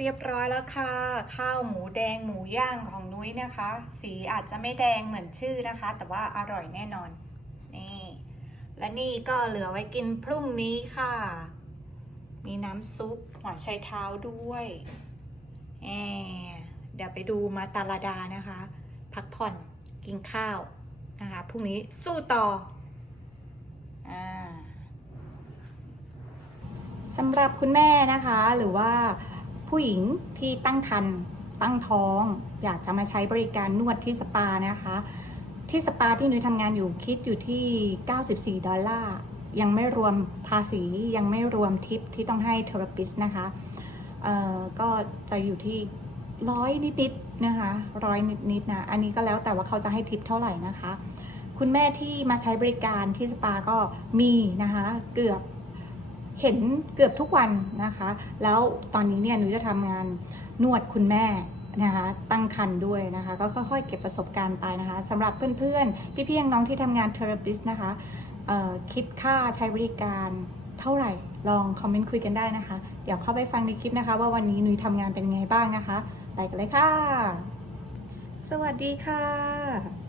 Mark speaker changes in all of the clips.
Speaker 1: เรียบร้อยแล้วค่ะ ข้าวหมูแดงหมูย่างของนุ้ยนะคะ สีอาจจะไม่แดงเหมือนชื่อนะคะ แต่ว่าอร่อยแน่นอนนี่และนี่ก็เหลือไว้กินพรุ่งนี้ค่ะ มีน้ำซุปหัวไชเท้าด้วยแอเดี๋ยวไปดูมาตาลาดานะคะ พักผ่อนกินข้าวนะคะพรุ่งนี้สู้ต่ออ่าสำหรับคุณแม่นะคะหรือว่า ผู้หญิงที่ตั้งครรภ์ตั้งท้อง อยากจะมาใช้บริการนวดที่สปานะคะ ที่สปาที่นุ้ยทำงานอยู่คิดอยู่ที่ 94 ดอลลาร์ ยังไม่รวมภาษียังไม่รวมทิปที่ต้องให้เทอราปิสนะคะเอ่อก็จะอยู่ที่ร้อยนิดๆนะคะร้อยนิดๆนะอันนี้ก็แล้วแต่ว่าเขาจะให้ทิปเท่าไหร่นะคะ คุณแม่ที่มาใช้บริการที่สปาก็มีนะคะเกือบ เห็นเกือบทุกวันนะคะ แล้วตอนนี้เนี่ยหนูจะทำงานนวดคุณแม่นะคะตั้งครรภ์ด้วยนะคะ ก็ค่อยๆเก็บประสบการณ์ไปนะคะสำหรับเพื่อนๆ พี่ๆน้องที่ทำงานเทอราปิสนะคะคิดค่าใช้บริการเท่าไหร่ลองคอมเมนต์คุยกันได้นะคะ เดี๋ยวเข้าไปฟังในคลิปนะคะ ว่าวันนี้หนุยทำงานเป็นไงบ้างนะคะ ไปกันเลยค่ะ สวัสดีค่ะ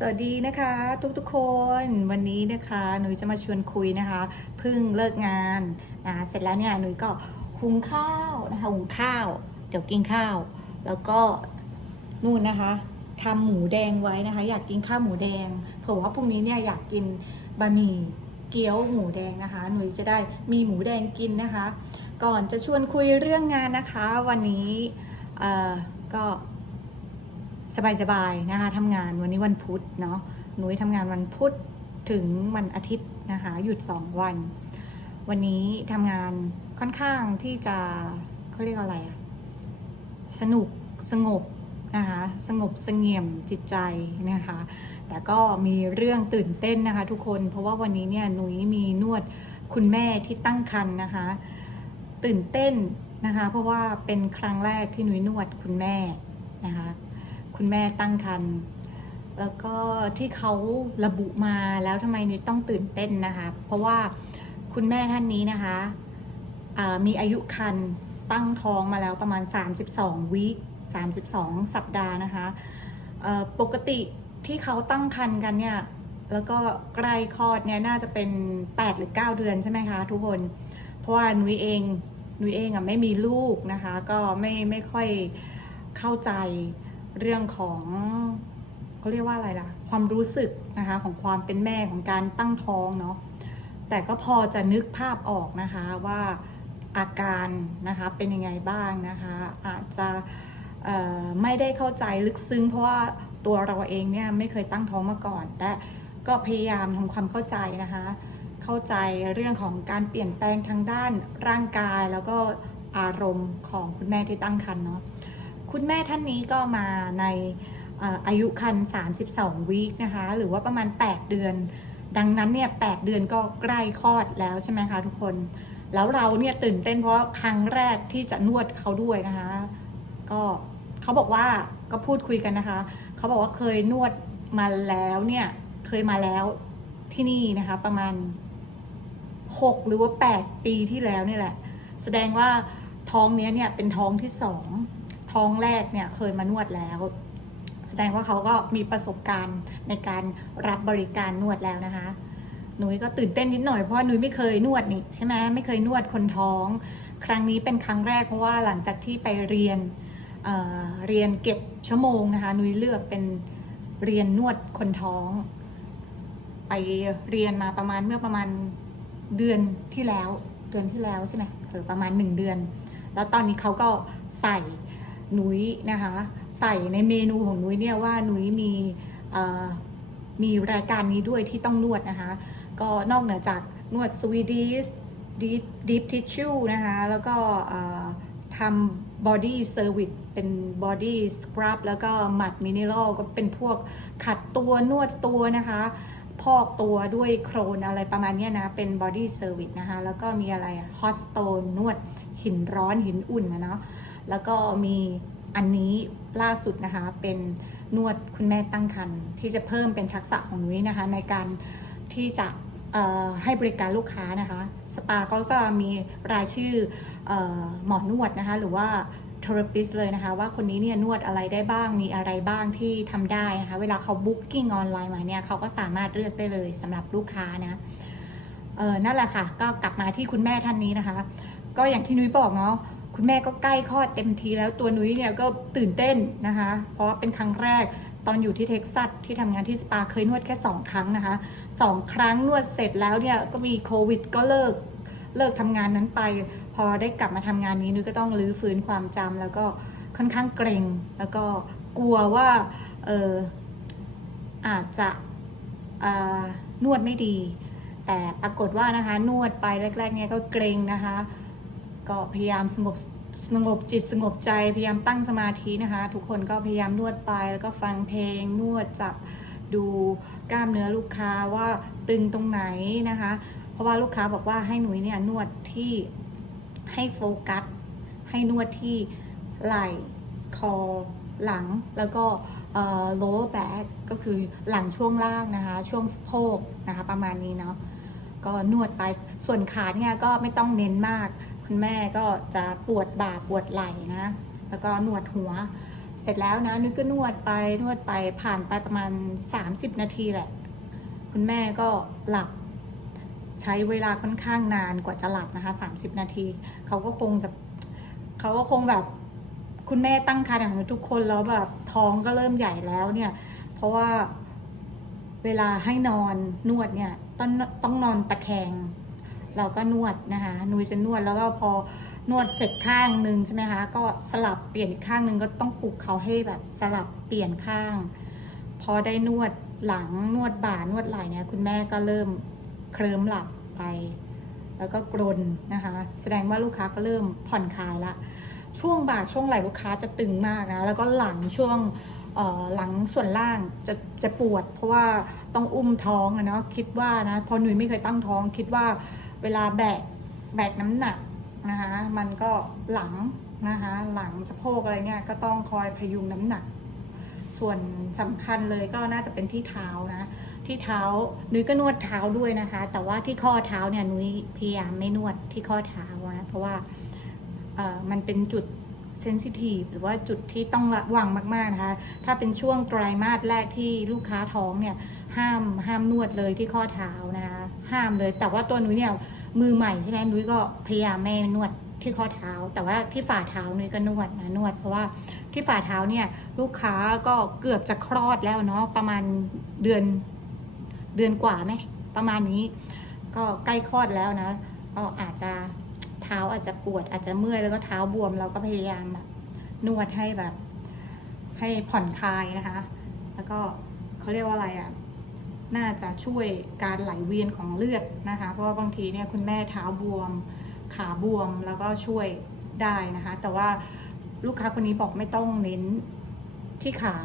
Speaker 1: สวัสดีนะคะทุกๆคนวันนี้นะคะหนุยจะมาชวนคุยนะคะเพิ่งเลิกงานนะเสร็จแล้วเนี่ยหนุยก็หุงข้าวนะคะหุงข้าว เดี๋ยวกินข้าว แล้วก็นู่นนะคะทำหมูแดงไว้นะคะ อยากกินข้าวหมูแดงเผื่อว่าพรุ่งนี้เนี่ยอยากกินบะหมี่เกี๊ยวหมูแดงนะคะ หนุยจะได้มีหมูแดงกินนะคะ ก่อนจะชวนคุยเรื่องงานนะคะ วันนี้เอ่อก็ สบายๆนะคะทำงานวันนี้วันพุธเนาะหนุยทำงานวันพุธถึงวันอาทิตย์นะคะหยุด 2 วัน วันนี้ทำงานค่อนข้างที่จะเขาเรียกอะไรอะสนุกสงบนะคะสงบสงี่ยมจิตใจนะคะ แต่ก็มีเรื่องตื่นเต้นนะคะ ทุกคนเพราะว่าวันนี้เนี่ยหนุยมีนวดคุณแม่ที่ตั้งครรภ์นะคะ ตื่นเต้นนะคะ เพราะว่าเป็นครั้งแรกที่หนุยนวดคุณแม่นะคะ คุณแม่ตั้งครรภ์แล้วก็ที่เขาระบุมาแล้วทำไมนุ้ยต้องตื่นเต้นนะคะ เพราะว่าคุณแม่ท่านนี้นะคะมีอายุครรภ์ตั้งท้องมาแล้วประมาณ 32วีค32 สัปดาห์นะคะปกติที่เขาตั้งครรภ์กันเนี่ยแล้วก็ใกล้คลอดเนี่ยน่าจะเป็น 8 หรือ 9 เดือนใช่ไหมคะทุกคน เพราะว่านุ้ยเองนุ้ยเองอะไม่มีลูกนะคะ ก็ไม่ไม่ค่อยเข้าใจ เรื่องของเขาเรียกว่าอะไรล่ะ ความรู้สึกนะคะของความเป็นแม่ของการตั้งท้องเนาะแต่ก็พอจะนึกภาพออกนะคะว่าอาการนะคะเป็นยังไงบ้างนะคะอาจจะไม่ได้เข้าใจลึกซึ้งเพราะว่าตัวเราเองเนี่ยไม่เคยตั้งท้องมาก่อน แต่ก็พยายามทำความเข้าใจนะคะ เข้าใจเรื่องของการเปลี่ยนแปลงทางด้านร่างกายแล้วก็อารมณ์ของคุณแม่ที่ตั้งครรภ์เนาะ คุณแม่ท่านนี้ก็มาในอายุครรภ์32วีคนะคะ หรือว่าประมาณ 8 เดือน ดังนั้นเนี่ย8เดือนก็ใกล้คลอดแล้วใช่ไหมคะทุกคน แล้วเราเนี่ยตื่นเต้นเพราะครั้งแรกที่จะนวดเขาด้วยนะคะ ก็เขาบอกว่าก็พูดคุยกันนะคะ เขาบอกว่าเคยนวดมาแล้วเนี่ยเคยมาแล้วที่นี่นะคะ ประมาณ 6 หรือว่า 8 ปีที่แล้วนี่แหละ แสดงว่าท้องเนี้ยเนี่ยเป็นท้องที่สอง ท้องแรกเนี่ยเคยมานวดแล้ว แสดงว่าเขาก็มีประสบการณ์ในการรับบริการนวดแล้วนะคะหนุยก็ตื่นเต้นนิดหน่อยเพราะหนุยไม่เคยนวดนี่ใช่ไหมไม่เคยนวดคนท้อง ครั้งนี้เป็นครั้งแรกเพราะว่าหลังจากที่ไปเรียนเเรียนเก็บชั่วโมงนะคะนุยเลือกเป็นเรียนนวดคนท้อง ไปเรียนมาประมาณเมื่อประมาณเดือนที่แล้วเดือนที่แล้วใช่ไหมเออประมาณหนึ่งเดือน แล้วตอนนี้เขาก็ใส่ นุยนะคะใส่ในเมนูของหนุยเนี่ยว่าหนุยมีมีรายการนี้ด้วยที่ต้องนวดนะคะ ก็นอกเหนือจากนวดสวีดิสดีฟทิชชูนะคะ แล้วก็ทำบอดี้เซอร์วิสเป็นบอดี้สครับแล้วก็หมัดมินิลก็เป็นพวกขัดตัวนวดตัวนะคะ พอกตัวด้วยโครนอะไรประมาณนี้นะ เป็นบอดี้เซอร์วิสนะคะ แล้วก็มีอะไรฮอสโตนนวดหินร้อนหินอุ่นนะเนาะ แล้วก็มีอันนี้ล่าสุดนะคะเป็นนวดคุณแม่ตั้งครรภ์ที่จะเพิ่มเป็นทักษะของนุ้ยนะคะ ในการที่จะให้บริการลูกค้านะคะ สปาก็จะมีรายชื่ออหมอนวดนะคะ หรือว่าเทอราปิสเลยนะคะ ว่าคนนี้เนี่ยนวดอะไรได้บ้างมีอะไรบ้างที่ทำได้นะคะ เวลาเขาบุ๊กิ้งออนไลน์มาเนี่ยเขาก็สามารถเลือกได้เลยสำหรับลูกค้านะเออนั่นแหละค่ะ ก็กลับมาที่คุณแม่ท่านนี้นะคะ ก็อย่างที่นุ้ยบอกเนาะ คุณแม่ก็ใกล้คลอดเต็มทีแล้วตัวนุ้ยเนี่ยก็ตื่นเต้นนะคะ เพราะว่าเป็นครั้งแรกตอนอยู่ที่เท็กซัสที่ทำงานที่สปาเคยนวดแค่ 2 ครั้งนะคะสองครั้งนวดเสร็จแล้วเนี่ยก็มีโควิดก็เลิกเลิกทำงานนั้นไป พอได้กลับมาทำงานนี้นุ้ยก็ต้องรื้อฟื้นความจำแล้วก็ค่อนข้างเกรงแล้วก็กลัวว่าเอออาจจะนวดไม่ดี แต่ปรากฏว่านะคะนวดไปแรกๆเนี่ยก็เกรงนะคะ ก็พยายามสงบสงบจิตสงบใจพยายามตั้งสมาธินะคะ ทุกคนก็พยายามนวดไปแล้วก็ฟังเพลงนวดจับดูกล้ามเนื้อลูกค้าว่าตึงตรงไหนนะคะ เพราะว่าลูกค้าบอกว่าให้หนุ่ยเนี่ยนวดที่ให้โฟกัส ให้นวดที่ไหล่คอหลังแล้วก็เอ่อ lower back ก็คือหลังช่วงล่างนะคะ ช่วงสะโพกนะคะ ประมาณนี้เนาะก็นวดไปส่วนขาเนี่ยก็ไม่ต้องเน้นมาก คุณแม่ก็จะปวดบ่าปวดไหล่นะ แล้วก็นวดหัว เสร็จแล้วนะนุ้ยก็นวดไปนวดไปผ่านไปประมาณ 30 นาทีแหละ คุณแม่ก็หลับใช้เวลาค่อนข้างนานกว่าจะหลับนะคะ30 นาที เขาก็คงจะเขาก็คงแบบคุณแม่ตั้งครรภ์อย่างทุกคนแล้วแบบท้องก็เริ่มใหญ่แล้วเนี่ย เพราะว่าเวลาให้นอนนวดเนี่ยต้องต้องนอนตะแคง เราก็นวดนะคะนุยจะนวดแล้วก็พอนวดเสร็จข้างหนึ่งใช่ไหมคะ ก็สลับเปลี่ยนข้างหนึ่งก็ต้องปลุกเขาให้แบบสลับเปลี่ยนข้าง พอได้นวดหลังนวดบ่านวดไหล่เนี่ยคุณแม่ก็เริ่มเคลิ้มหลับไป แล้วก็กรนนะคะ แสดงว่าลูกค้าก็เริ่มผ่อนคลายละช่วงบ่าช่วงไหล่ลูกค้าจะตึงมากนะแล้วก็หลังช่วงหลังส่วนล่างจะจะปวด เพราะว่าต้องอุ้มท้องอะเนาะคิดว่านะพอหนุ่ยไม่เคยตั้งท้องคิดว่า เวลาแบกแบกน้ำหนักนะคะมันก็หลังนะคะหลังสะโพกอะไรเนี่ยก็ต้องคอยพยุงน้ำหนัก ส่วนสำคัญเลยก็น่าจะเป็นที่เท้านะ ที่เท้านุ้ยก็นวดเท้าด้วยนะคะ แต่ว่าที่ข้อเท้าเนี่ยนุ้ยพยายามไม่นวดที่ข้อเท้านะเพราะว่าเอ่อมันเป็นจุดเซนซิทีฟหรือว่าจุดที่ต้องระวังมากๆนะคะ ถ้าเป็นช่วงไตรมาสแรกที่ลูกค้าท้องเนี่ยห้ามห้ามนวดเลยที่ข้อเท้านะคะ ห้ามเลย แต่ว่าตัวนุ้ยเนี่ยมือใหม่ใช่ไหมนุ้ยก็พยายามไม่นวดที่ข้อเท้า แต่ว่าที่ฝ่าเท้านุ้ยก็นวดนะนวด เพราะว่าที่ฝ่าเท้าเนี่ย ลูกค้าก็เกือบจะคลอดแล้วเนาะประมาณเดือนเดือนกว่าไหมประมาณนี้ ก็ใกล้คลอดแล้วนะก็อาจจะเท้าอาจจะปวดอาจจะเมื่อยแล้วก็เท้าบวมเราก็พยายามแบบนวดให้แบบ ให้ผ่อนคลายนะคะ แล้วก็เขาเรียกว่าอะไรอะ่ะ น่าจะช่วยการไหลเวียนของเลือดนะคะ เพราะว่าบางทีเนี่ยคุณแม่เท้าบวม ขาบวมแล้วก็ช่วยได้นะคะ แต่ว่าลูกค้าคนนี้บอกไม่ต้องเน้นที่ขา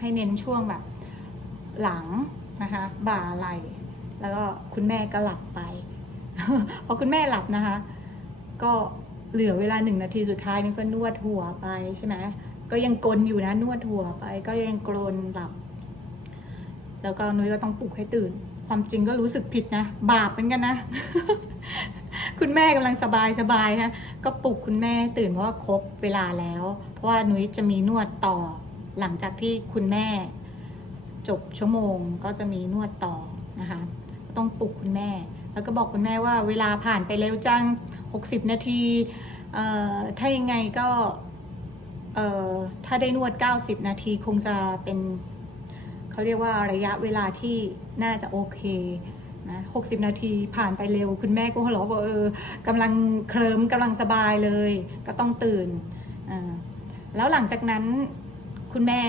Speaker 1: ให้เน้นช่วงแบบหลังนะคะ บ่าไหล่แล้วก็คุณแม่ก็หลับไปพอคุณแม่หลับนะคะ ก็เหลือเวลาหนึ่งนาทีสุดท้ายนี่ก็นวดหัวไปใช่ไหมก็ยังกลนอยู่นะนวดหัวไป ก็ยังกลนหลับ แล้วก็นุ้ยก็ต้องปลุกให้ตื่น ความจริงก็รู้สึกผิดนะ บาปเหมือนกันนะ คุณแม่กำลังสบายสบายนะ ก็ปลุกคุณแม่ตื่นเพราะว่าครบเวลาแล้ว เพราะว่านุ้ยจะมีนวดต่อ หลังจากที่คุณแม่ จบชั่วโมงก็จะมีนวดต่อนะคะต้องปลุกคุณแม่ แล้วก็บอกคุณแม่ว่าเวลาผ่านไปเร็วจัง 60 นาทีเอ่อถ้ายังไงก็ถ้าได้นวด 90 นาทีคงจะเป็น เขาเรียกว่าระยะเวลาที่น่าจะโอเคนะ60นาทีผ่านไปเร็ว คุณแม่ก็หัวเราะบอกเออกำลังเคลิ้มกำลังสบายเลย ก็ต้องตื่นอ่าแล้วหลังจากนั้นคุณแม่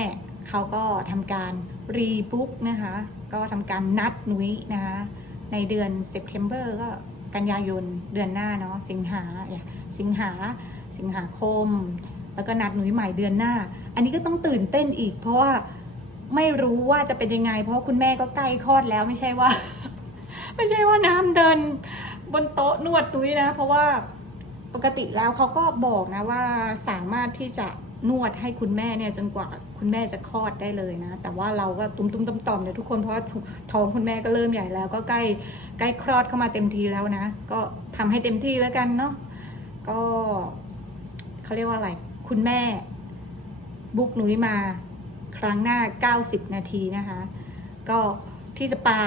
Speaker 1: เขาก็ทำการรีบุ๊กนะคะ ก็ทำการนัดนุ้ยนะคะ ในเดือนเซปเทมเบอร์ก็กันยายนเดือนหน้าเนาะสิงหาอย่าสิงหาสิงหาคม แล้วก็นัดหนุ่ยใหม่เดือนหน้า อันนี้ก็ต้องตื่นเต้นอีกเพราะว่า ไม่รู้ว่าจะเป็นยังไง เพราะคุณแม่ก็ใกล้คลอดแล้วไม่ใช่ว่า ไม่ใช่ว่าน้ำเดินบนโต๊ะนวดนุ้ยนะ เพราะว่าปกติแล้วเขาก็บอกนะว่าสามารถที่จะนวดให้คุณแม่เนี่ยจนกว่าคุณแม่จะคลอดได้เลยนะ แต่ว่าเราก็ตุ้มๆต่อมๆเนี่ยทุกคนเพราะว่าท้องคุณแม่ก็เริ่มใหญ่แล้ว ก็ใกล้ใกล้คลอดเข้ามาเต็มทีแล้วนะ ก็ทำให้เต็มที่แล้วกันเนาะก็เขาเรียกว่าอะไร คุณแม่บุกหนุยมา ครั้งหน้า 90 นาทีนะคะ ก็ที่สปา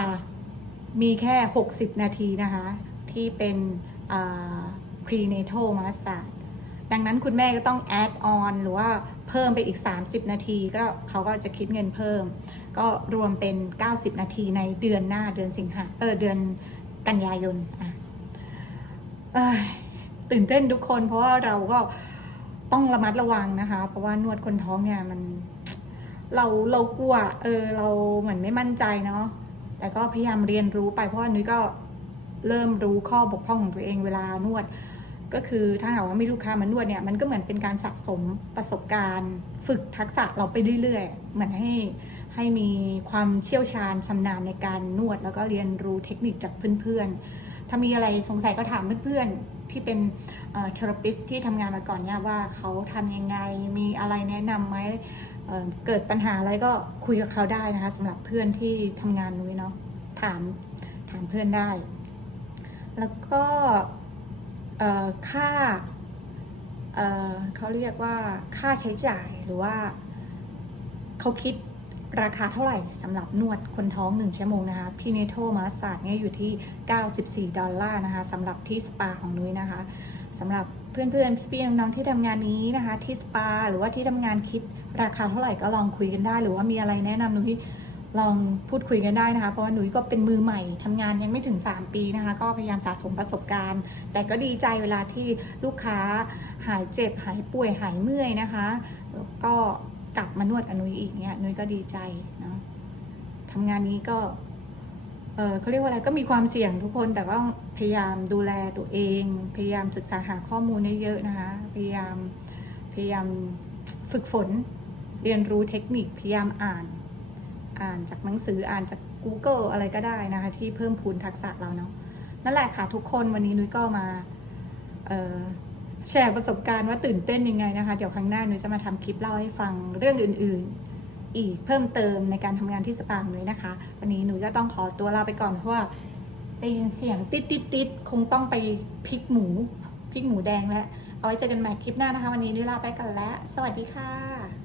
Speaker 1: มีแค่ 60 นาทีนะคะ ที่เป็นอ่า prenatal massage ดังนั้นคุณแม่ก็ต้อง add on หรือว่าเพิ่มไปอีก 30 นาที ก็เขาก็จะคิดเงินเพิ่ม ก็รวมเป็น 90 นาทีในเดือนหน้าเดือนสิงหาเออเดือนกันยายนอะตื่นเต้นทุกคนเพราะว่าเราก็ต้องระมัดระวังนะคะ เพราะว่านวดคนท้องเนี่ยมัน เราเรากลัว เออ เราเหมือนไม่มั่นใจเนาะแต่ก็พยายามเรียนรู้ไปเพราะว่านุ้ยก็เริ่มรู้ข้อบกพร่องของตัวเองเวลานวด ก็คือถ้าหากว่ามีลูกค้ามานวดเนี่ยมันก็เหมือนเป็นการสะสมประสบการณ์ ฝึกทักษะเราไปเรื่อยๆ เหมือนให้ให้มีความเชี่ยวชาญชำนาญในการนวด แล้วก็เรียนรู้เทคนิคจากเพื่อนๆ ถ้ามีอะไรสงสัยก็ถามเพื่อนๆ ที่เป็นเทอราปิสที่ทำงานมาก่อนเนี่ยว่าเขาทำยังไงมีอะไรแนะนำไหมเเกิดปัญหาอะไรก็คุยกับเขาได้นะคะสำหรับเพื่อนที่ทำงานนุ้ยเนาะถามถามเพื่อนได้ แล้วก็ค่าเเขาเรียกว่าค่าใช้จ่ายหรือว่าเขาคิด ราคาเท่าไหร่สำหรับนวดคนท้อง 1 ชั่วโมงนะคะพีเนโทมาสซาดเนี่ยอยู่ที่ 94 ดอลลาร์นะคะสำหรับที่สปาของนุ้ยนะคะสำหรับเพื่อนๆ พี่ๆ น้องๆ ที่ทำงานนี้นะคะ ที่สปา หรือว่าที่ทำงานคิดราคาเท่าไหร่ก็ลองคุยกันได้ หรือว่ามีอะไรแนะนำหนุ้ยลองพูดคุยกันได้นะคะ เพราะว่าหนุ้ยก็เป็นมือใหม่ทำงานยังไม่ถึง 3 ปีนะคะ ก็พยายามสะสมประสบการณ์ แต่ก็ดีใจเวลาที่ลูกค้าหายเจ็บ หายป่วยหายเมื่อยนะคะแล้วก็ กลับมานวดกับนุ้ยอีกเนี่ยนุยก็ดีใจเนาะทำงานนี้ก็เออเขาเรียกว่าอะไรก็มีความเสี่ยงทุกคนแต่ก็พยายามดูแลตัวเอง พยายามศึกษาหาข้อมูลเยอะๆนะคะ พยายามพยายามฝึกฝนเรียนรู้เทคนิคพยายามอ่าน อ่านจากหนังสืออ่านจาก Google อะไรก็ได้นะคะ ที่เพิ่มพูนทักษะเราเนาะนั่นแหละค่ะทุกคนวันนี้นุ้ยก็มาเออ แชร์ประสบการณ์ว่าตื่นเต้นยังไงนะคะ เดี๋ยวครั้งหน้าหนูจะมาทำคลิปเล่าให้ฟังเรื่องอื่นๆ อีกเพิ่มเติมในการทำงานที่สปาของเลยนะคะ วันนี้หนูก็ต้องขอตัวลาไปก่อนเพราะว่าได้ยินเสียงติดติดติดคงต้องไปพริกหมูพริกหมูแดงแล้วเอาไว้เจอกันใหม่คลิปหน้านะคะ วันนี้นุ้ยลาไปกันแล้ว สวัสดีค่ะ